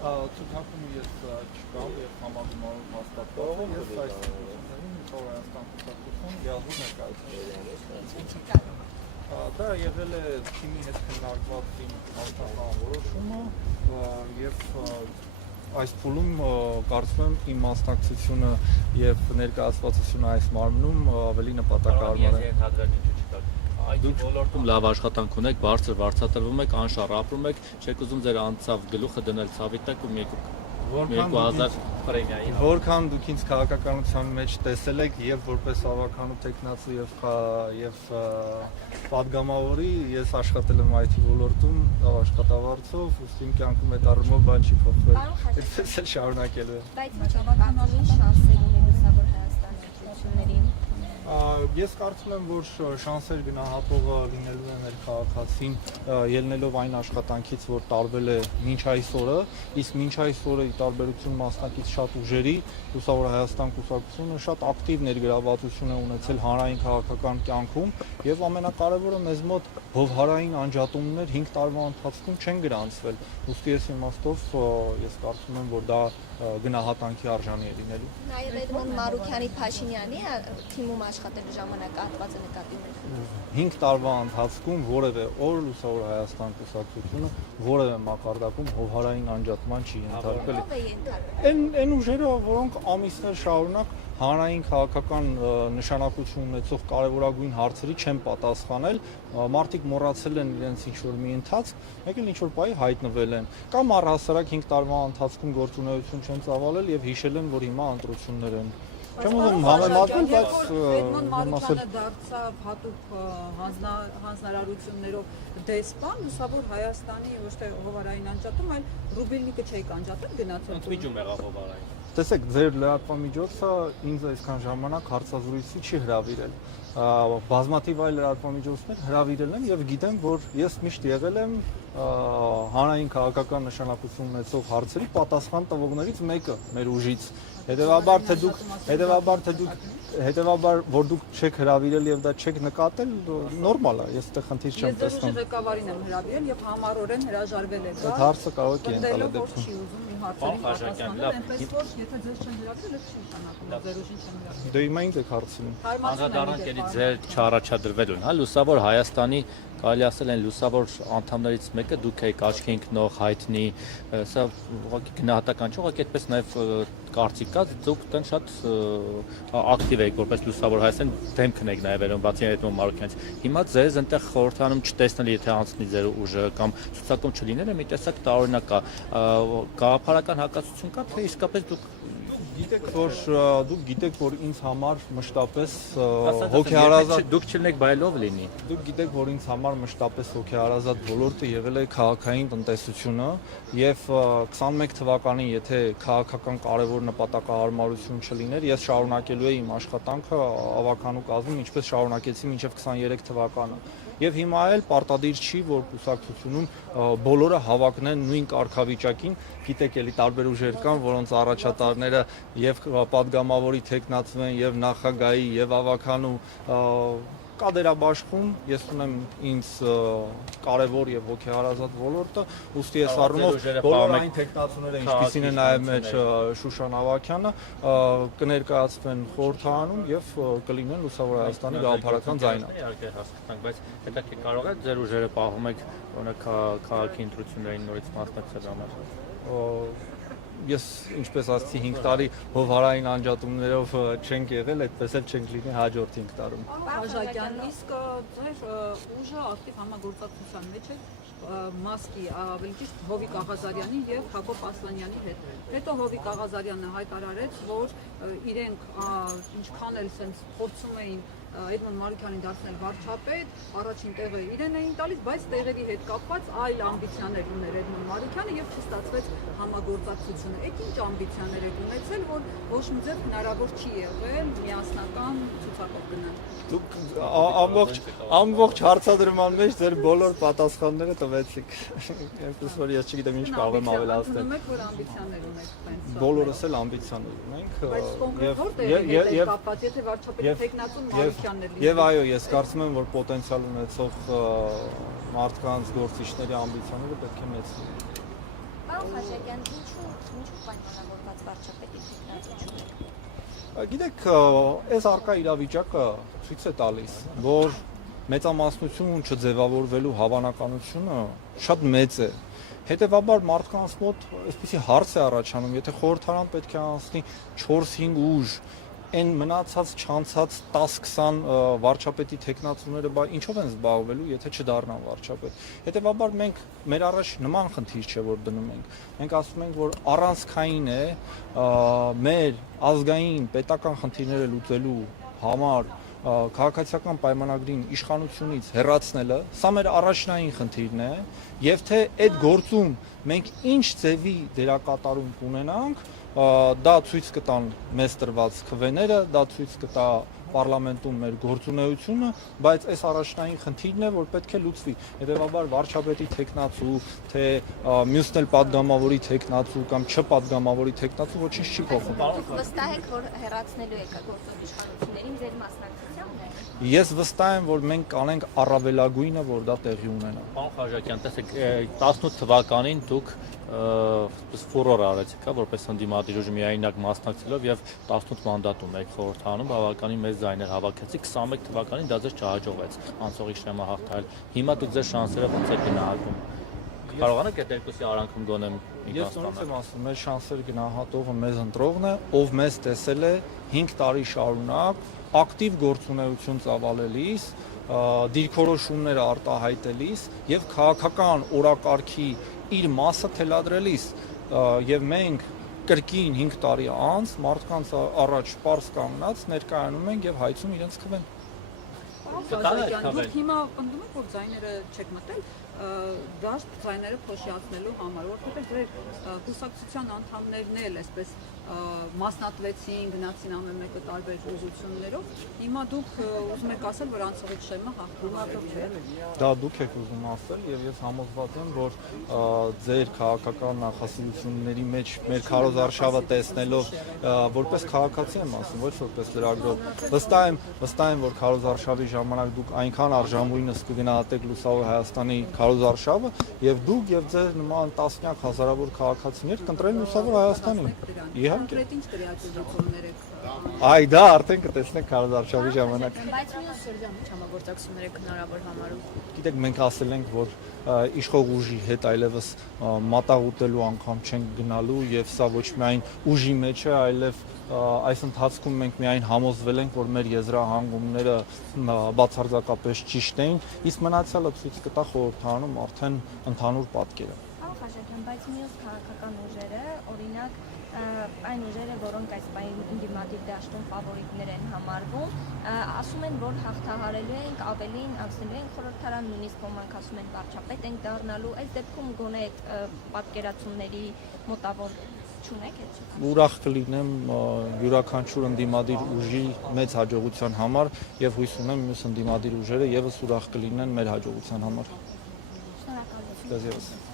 Ցուցակում ես չկամ եւ համագումարով հաստատված եմ եւ այս ցուցակներին Հայաստան կուսակցություն լիազոր ներկայացնում։ Դա եղել է թիմի հետ քննարկված իմ հաղթական որոշումը եւ այս փուլում կարծում եմ իմ մասնակցությունը եւ ներկայացվածությունը այս մարմնում ավելի նպատակահարմար է։ Դուք ոլորտում լավ աշխատանք ունեք, բարձր վարձատրվում եք, անշառ ապրում եք, չեք ուզում ձեր անձավ գլուխը դնել ցավի տակ ու 2000 պրեմիայի։ Որքան դուք ինձ քաղաքականության մեջ տեսել եք եւ որպես ավականու տեխնացու եւ պատգամավորի, ես աշխատել եմ IT ոլորտում աշխատավարձով, ուստի իմ կյանքում այդ առումով բան չի փոխվել։ Այդպես էլ շարունակելու եմ։ Բայց ոչ ավականորեն շանսեր ունի լուսավոր Հայաստանի ընտրություններին։ Ես կարծում եմ, որ շանսեր գնահատողը լինելու է մեր քաղաքացին ելնելով այն աշխատանքից, որ տարվել է մինչ այսօրը, իսկ մինչ այսօրը ի տարբերություն մասնակից շատ ուժերի, Լուսավոր Հայաստան կուսակցությունը շատ ակտիվ ներգրավվածություն է ունեցել հանրային քաղաքական կյանքում եւ ամենակարևորը մեզ մոտ հովհարային անջատումներ 5 տարվա ընթացքում չեն գրանցվել։ Ուստի այս իմաստով ես կարծում եմ, որ դա գնահատանքի արժանի է լինելու։ Նաեւ Էդմոն Մարուքյանի Փաշինյանի թիմում աշխատելու ժամանակահատվածը նկատի ունեք։ 5 տարվա ընթացքում որևէ օր Լուսավոր Հայաստան կուսակցությունը որևէ մակարդակում հովհարային անջատման չի ենթարկվել։ Այն ուժերը, որոնք ամիսներ շարունակ հանրային քաղաքական նշանակություն ունեցող կարևորագույն հարցերի չեն պատասխանել, մարդիկ մոռացել են իրենց ինչ-որ մի ընթացք, մեկ էլ ինչ-որ բայ հայտնվել են, կամ առհասարակ 5 տարվա ընթացքում գործունեություն չեն ծավալել եւ հիշել են, որ հիմա ընտրություններ են։ Չեմ ուզում համեմատել, բայց Էդմոն Մարուքյանը դարձավ հատուկ հանձնարարություններով դեսպան, Լուսավոր Հայաստանի ոչ թե հովարային անջատում, այլ ռուբելնիկը չէիք անջատել, գնացել։ Ընդմիջում եղավ հովարային։ Տեսեք, ձեր լրատվամիջոցը ինձ այսքան ժամանակ հարցազրույցի չի հրավիրել։ Բազմաթիվ այլ լրատվամիջոցներ հրավիրել են եւ գիտեմ, որ ես միշտ եղել եմ հանրային քաղաքական նշանակություն ունեցող հարցերի պատասխան տվողներից մեկը մեր ուժից։ Հետևաբար որ դուք չեք հրավիրել եւ դա չեք նկատել, նորմալ է, ես այդտեղ խնդիր չեմ տեսնում։ Ես ուժի ղեկավարին եմ հրավիրել եւ համառորեն հրաժարվել եք։ Այդ հարցը կարող է ընտալել դեպքում։ Չի ուզում իմ հարցերին պատասխանել, այնպես որ եթե ձեզ չեն հրավիրել, դա չի նշանակում, ձեր ուժին չեն հրավիրել։ Դե հիմա ինձ եք հարցնում։ Անդրադառնանք էլի ձեր չառաջադրվելուն, հա, Լուսավոր Հայաստանի կարելի ասել են լուսավոր անդամներից մեկը դուք եք աչքի ընկնող հայտնի, սա ուղղակի գնահատական չէ, ուղղակի այդպես նաև կարծիք կա, դուք տեն շատ ակտիվ եք որպես Լուսավոր Հայաստան դեմքն եք նաև երևում բացի Էդմոն Մարուքյանից։ Հիմա ձեզ այնտեղ խորհրդանում չտեսնել, եթե անցնի ձեր ուժը կամ ցուցակում չլինել, մի տեսակ տարօրինակ կա, գաղափարական հակասություն կա, թե իսկապես դուք գիտեք, որ ինձ համար մշտապես հոգեհարազատ դուք չլինեք բայելով լինի։ Դուք գիտեք, որ ինձ համար մշտապես հոգեհարազատ ոլորտը եղել է քաղաքային տնտեսությունը եւ 21 թվականին, եթե քաղաքական կարևոր նպատակահարմարություն չլիներ, ես շարունակելու էի իմ աշխատանքը ավականու կազմում, ինչպես շարունակեցի մինչեւ 23 թվականը։ Եվ հիմա էլ պարտադիր չի, որ կուսակցությունում բոլորը հավակնեն նույն կարգավիճակին, գիտեք էլի տարբեր ուժեր կան, որոնց առաջատարները եւ պատգամավորի տեխնացու են, եւ նախագահի, եւ ավականու կա դերաբաշխում, ես ունեմ ինձ կարևոր եւ հոգեհարազատ ոլորտը, ուստի ես առումով բոլոր այն տեխնացուները, ինչպիսին է նաեւ մեր Շուշան Ավագյանը, կներկայացվեն խորհրդարանում եւ կլինեն Լուսավոր Հայաստանի գաղափարական ձայնը։ Իհարկե հասկանանք, բայց հետաքրքիր կարող է ձեր ուժերը պահում եք օրինակ քաղաքի ընտրություններին նորից մասնակցել համար։ Ես ինչպես ասացի 5 տարի հովհարային անջատումներով չենք եղել, այդպես էլ չենք լինի հաջորդ 5 տարում։ Հաժակյան, իսկ ձեր ուժը ակտիվ համագործակցության մեջ է Մասկի, ավելի ճիշտ Հովիկ Աղազարյանի եւ Հակոբ Ասլանյանի հետ։ Հետո Հովիկ Աղազարյանը հայտարարեց, որ իրենք ինչքան էլ sense փորձում էին Էդմոն Մարուքյանին դարձնել վարչապետ, առաջին տեղը իրեն էին տալիս, բայց տեղերի հետ կապված այլ ամբիցիաներ ուներ Էդմոն Մարուքյանը եւ չստացվեց համագործակցությունը։ Այդ ինչ ամբիցիաներ եք ունեցել, որ ոչ մի ձև հնարավոր չի եղել միասնական ցուցակով գնալ։ Դուք ամբողջ հարցադրման մեջ ձեր բոլոր պատասխանները տվեցիք։ Այնպես որ ես չգիտեմ ինչ կարող եմ ավելացնել։ Ընդունում եք, որ ամբիցիաներ ունեք տենց։ Բոլորս էլ ամբիցիաներ ունենք։ Բայց կոնկրետ որտեղ եք կապված, եթե վարչապետի տեխնացուն Մարուքյանն է։ Եվ այո, ես կարծում եմ, որ պոտենցիալ ունեցող մարդկանց գործիչների ամբիցիաները պետք է մեծ լինեն։ Պարոն Խաչատյան, ինչու պայմանավորված վարչապետի թեկնածությունը։ Գիտեք, այս արկա իրավիճակը ցույց է տալիս, որ մեծամասնություն չձևավորվելու հավանականությունը շատ մեծ է։ Հետևաբար մարդկանց մոտ այսպիսի հարց է առաջանում, եթե խորհրդարան պետք է անցնի 4-5 ուժ, այն մնացած չանցած 10-20 վարչապետի թեկնածուները ինչով են զբաղվելու, եթե չդառնան վարչապետ։ Հետևաբար մենք մեր առաջ նման խնդիր չէ, որ դնում ենք։ Մենք ասում ենք, որ առանցքային է մեր ազգային պետական խնդիրները լուծելու համար քաղաքացիական պայմանագրին իշխանությունից հեռացնելը, սա մեր առաջնային խնդիրն է, եւ թե այդ գործում մենք ինչ ձևի դերակատարում կունենանք, դա ցույց կտան մեզ տրված քվեները, դա ցույց կտա պարլամենտում մեր գործունեությունը, բայց այս առաջնային խնդիրն է, որ պետք է լուծվի։ Հետևաբար վարչապետի թեկնածու, թե մյուսն էլ падգամավորի թեկնածու կամ չպադգամավորի թեկնածու ոչինչ չի փոխում։ Վստահ եք, որ հեռացնելու եք գործող իշխանություններին ձեր մասնակցությամբ։ Ես վստահ եմ, որ մենք կանենք առավելագույնը, որ դա տեղի ունենա։ Պարոն Խաչատյան, տեսեք, 18 թվականին դուք ֆուրոր արեցիք, որպես ընդդիմադիր ուժ միայնակ մասնակցելով եւ 18 մանդատ ունեք խորհրդարանում, բավականին մեծ ձայներ հավաքեցիք, 21 թվականին դա ձեզ չհաջողվեց անցողի շրեմը հաղթահարել։ Հիմա դուք ձեր շանսերը ոնց եք գնահատում։ Կարողանաք այդ երկուսի արանքում գոնեմ Ես ոնց եմ ասում, մեր շանսերը գնահատողը մեզ ընտրողն է, ով մեզ տեսել է 5 տարի շարունակ ակտիվ գործունեություն ծավալելիս, դիրքորոշումները արտահայտելիս եւ քաղաքական օրակարգի իր մասը թելադրելիս եւ մենք կրկին 5 տարի անց մարդկանց առաջ պարզ կանգնած ներկայանում ենք եւ հայցում իրենց քվեն։ Դուք հիմա պնդում եք, որ ձայները չեք մտել, դաշտ ձայները փոշիացնելու համար, որովհետեւ ձեր կուսակցության անդամներն էլ այսպես մասնատվեցին, գնացին ամեն մեկը տարբեր ուզություններով։ Հիմա դուք ուզում եք ասել, որ անցողի շեմը հաղթում է։ Դա դուք եք ուզում ասել եւ ես համոզված եմ, որ ձեր քաղաքական նախասիրությունների մեջ մեր քարոզարշավը տեսնելով որպես քաղաքացի եմ ասում, ոչ որպես լրագրող, վստահ եմ, որ քարոզարշավի ժամանակ դուք այնքան արժանվույնս կգնահատեք Լուսավոր Հայաստանի քարոզարշավը եւ դուք եւ ձեր նման տասնյակ հազարավոր քաղաքացիներ կընտրեն Լուսավոր Հայաստանին։ Իհարկե։ Կոնկրետ ինչ կրեատիվություններ եք։ Այ դա արդեն կտեսնենք քարոզարշավի ժամանակ։ Բայց մյուս շրջանում համագործակցություններ եք հնարավոր համարում։ Գիտեք, մենք ասել ենք, որ իշխող ուժի հետ այլևս մատաղ ուտելու անգամ չենք գնալու եւ սա ոչ միայն ուժի մեջ է, այլև այս ընթացքում մենք միայն համոզվել ենք, որ մեր եզրահանգումները բացարձակապես ճիշտ էին, իսկ մնացյալը ցույց կտա խորհրդարանում արդեն ընդհանուր պատկերը։ Պարոն Խաչատյան, բայց մյուս քաղաքական ուժերը, օրինակ այն ուժերը, որոնք այս պահին ընդդիմադիր դաշտում ֆավորիտներ են համարվում, ասում են, որ հաղթահարելու ենք, ավելին անցնելու ենք խորհրդարան, նույնիսկ ոմանք ասում են վարչապետ ենք դառնալու, այս դեպքում գոնե այդ պատկերացումների մոտավոր չունեք այդ։ Ուրախ կլինեմ յուրաքանչյուր ընդդիմադիր ուժի մեծ հաջողության համար եւ հույս ունեմ մյուս ընդդիմադիր ուժերը եւս ուրախ կլինեն մեր հաջողության համար։ Շնորհակալություն։ Դες ևս։